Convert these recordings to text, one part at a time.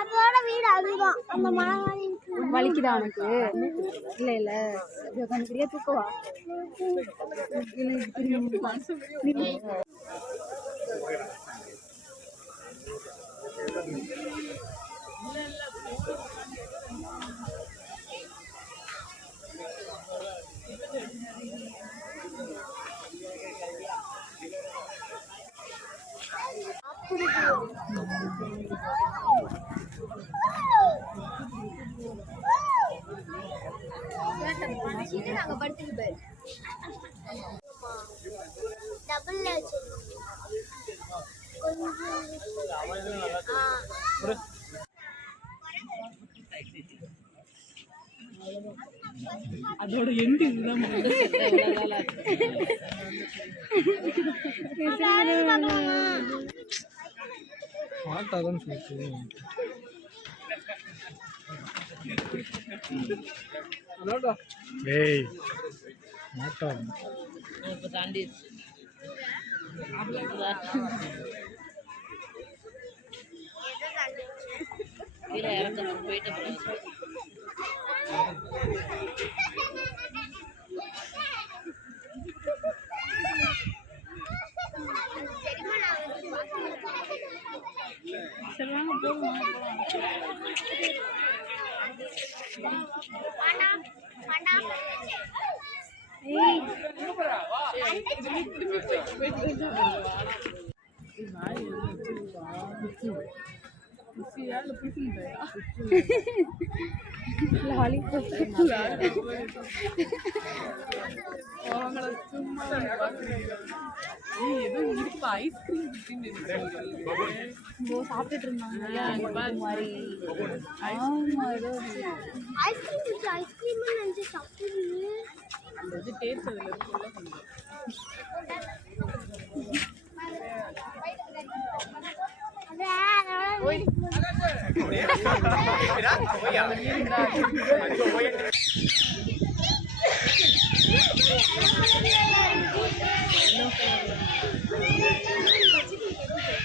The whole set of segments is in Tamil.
அதோட வீடு அதுதான். அந்த மரம் வலிக்குதா உனக்கு? இல்ல இல்ல உட்காந்து பெரிய தூக்கவா? நாங்க படுத்துக்கிட்டு டபுள்ல அதோட எண்டு இதுதான். மாட்டாதான் சொல்லிட்டு ஏய் மாட்டா இப்போ தாண்டி கீழே இறந்து போயிட்டு சரி வாங்க போகலாம். சாப்பிட்டுட்டு இருந்தாங்க மாதிரி. ஐஸ்கிரீம் நினைச்சு சாப்பிடுறீங்க. அந்த டேஸ்ட் அதில் இருக்குல்ல கொஞ்சம்.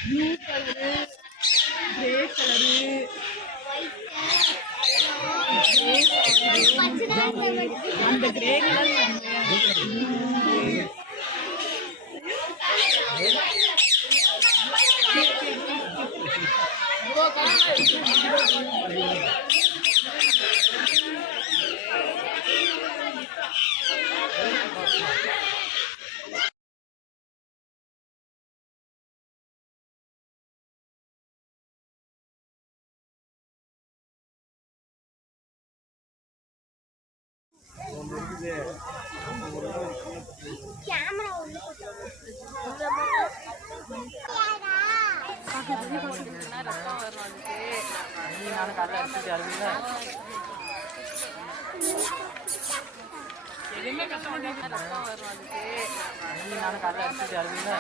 ப்ளூ கலரு, கிரே கலரு, அந்த கிரே கலர் கேமரா ரத்தம் வரும். நானும் காலையில் அடிச்சுட்டு அழுதுல எதுவுமே கஷ்டப்பட்டு ரத்தம் வரும். அதுக்கு நானும் காலையில் அடிச்சுட்டு அழுதுல